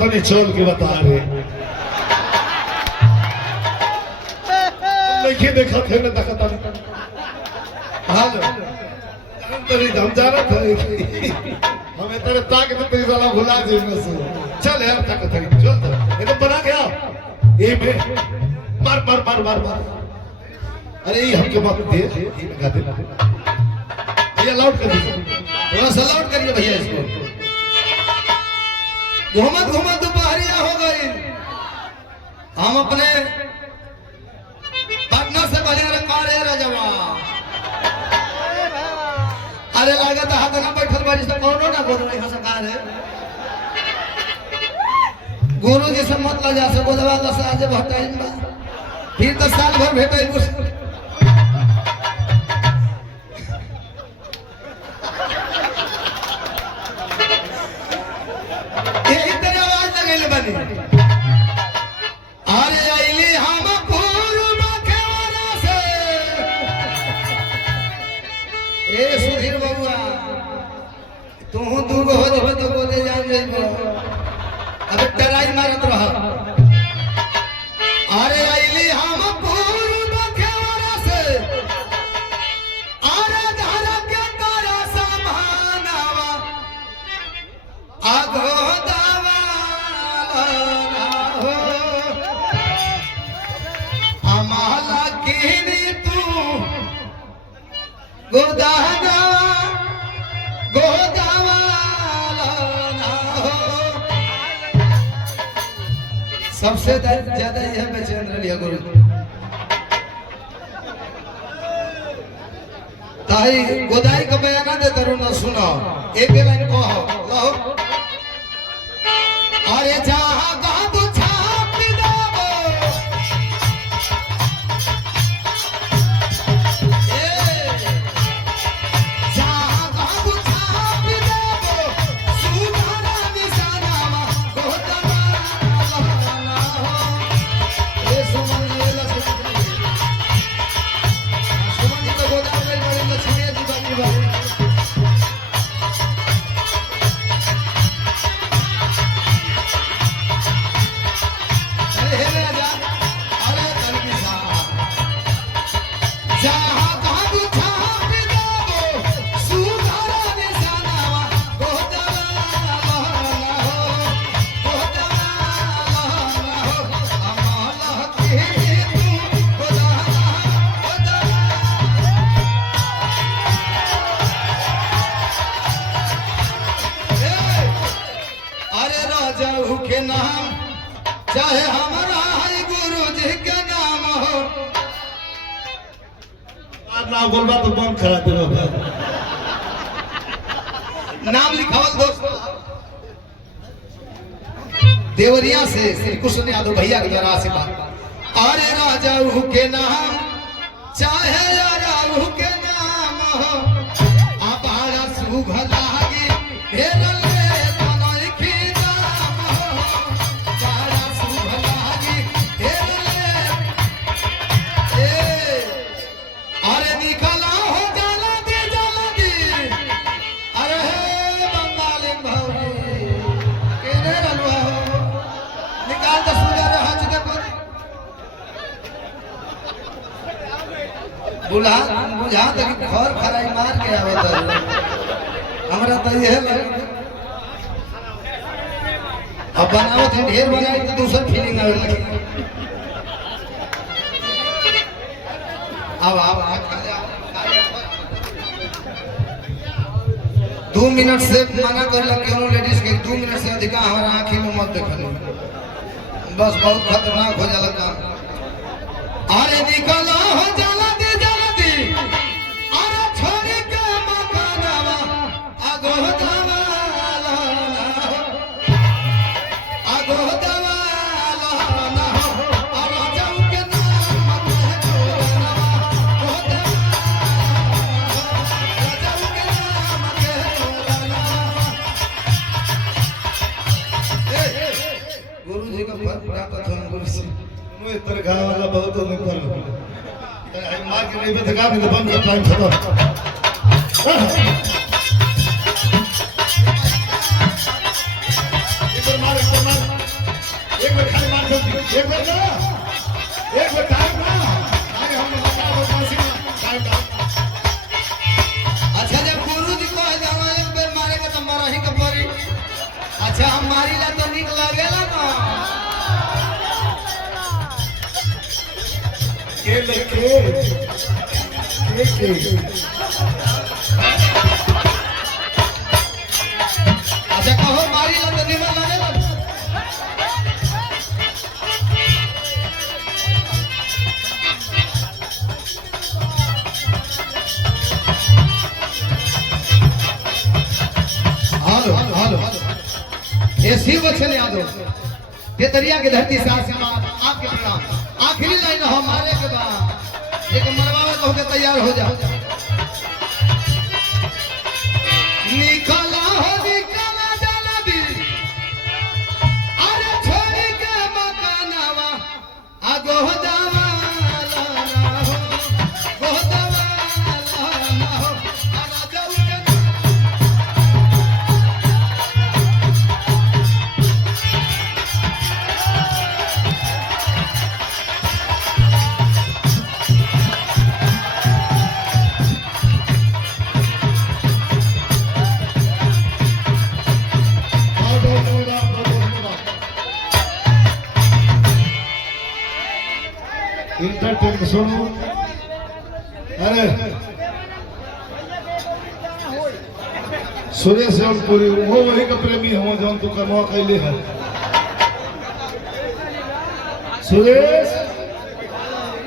तने चोल के बता रे नहीं देखा थे ना देखा था हाल तेरी हम जाना था हमें तेरे ताकत तो तेरी साला भुला दे में से चल यार ताकत है चल तो ये तो बना गया ये बे मार मार मार मार मार अरे ये हमके बात दे ये लगा दे भैया लाउड कर दीजिए थोड़ा सा लाउड करिए भैया इसको घूमत घूमत दोपहरिया हो गई हम अपने पटना से बने रे रजवा अरे लागत हाथ ना बैठल बारी से कौनो ना गुरु नहीं सरकार है गुरु जी से मत ला जा से गोदवा लसा आज भटाइन बा फिर तो साल भर भेटै कुछ यही तेरे आवाज लगैले बनी अरे आइली हम पूर्व खेवाना से ए सुधीर बबुआ तू दूगो हो जब तो गोदे जान जइबो अबे टराई मारत रह अरे आइली हम पूर्व खेवाना से अरे धारा के तारा समानावा आगो दावा हो अमाला कीनी तू गोदावा गोदावा ना हो सबसे ज्यादा यह बेचैन रहिए गुरु ताई गोदाई का बयाना दे तरू ना सुनो एक लाइन कहो कहो अरे जहां गाबू छाप देबो जहां गाबू छाप देबो सुधारा निशानावा गोदवा ना हो ए सुमन लेला सुमन तो गोदा में बड़ी लक्ष्मी जी बाकी बाकी के नाम चाहे हमारा है गुरु जी के नाम हो ना बोलबा तो बंद करा दे नाम लिखावल दोस्त देवरिया से श्री कृष्ण यादव भैया के जरा से बात अरे राजा के नाम चाहे राहु के नाम हो आपारा सुघलागी हेरल बुला बुझा तक घर खराई मार के आवे तो हमरा तो यह लग अब बनाओ थे ढेर बनाई तो दूसरा फीलिंग आवे लगी अब 2 मिनट से मना करला क्यों लेडीज के 2 मिनट से अधिक हमारा आंखी में मत देखनी बस बहुत खतरनाक हो जाला काम अरे निकलो हो जाला दे जल्दी अरे छोड़ के मकानवा आगो दवा आगो दवा ना और जाऊ के नाम मत छोड़ना हो जाऊ के नाम के छोड़ना गुरु जी का प्राप्त था गुरु से मैं तरखा वाला बहुत नहीं कर आई मार के नहीं बता नहीं तो बंद कर टाइम खत्म इधर मार लखे अच्छा कहो मारी ला तो निमन लगे ला हालो हालो ये शिव वचन यादव ये दरिया की धरती सास आपके प्रणाम आखिरी लाइन हमारे के बाद एक मरवा में कहो के तैयार हो जाओ निकला हो निकला जाला भी अरे छोड़ के मकानवा आ गोदावा ला ना हो गोदावा ला ना हो आवा जाऊ के इंटरटेन सुनो अरे सुरेश और पूरी वो वही का प्रेमी हो जो तू करवा कैले है सुरेश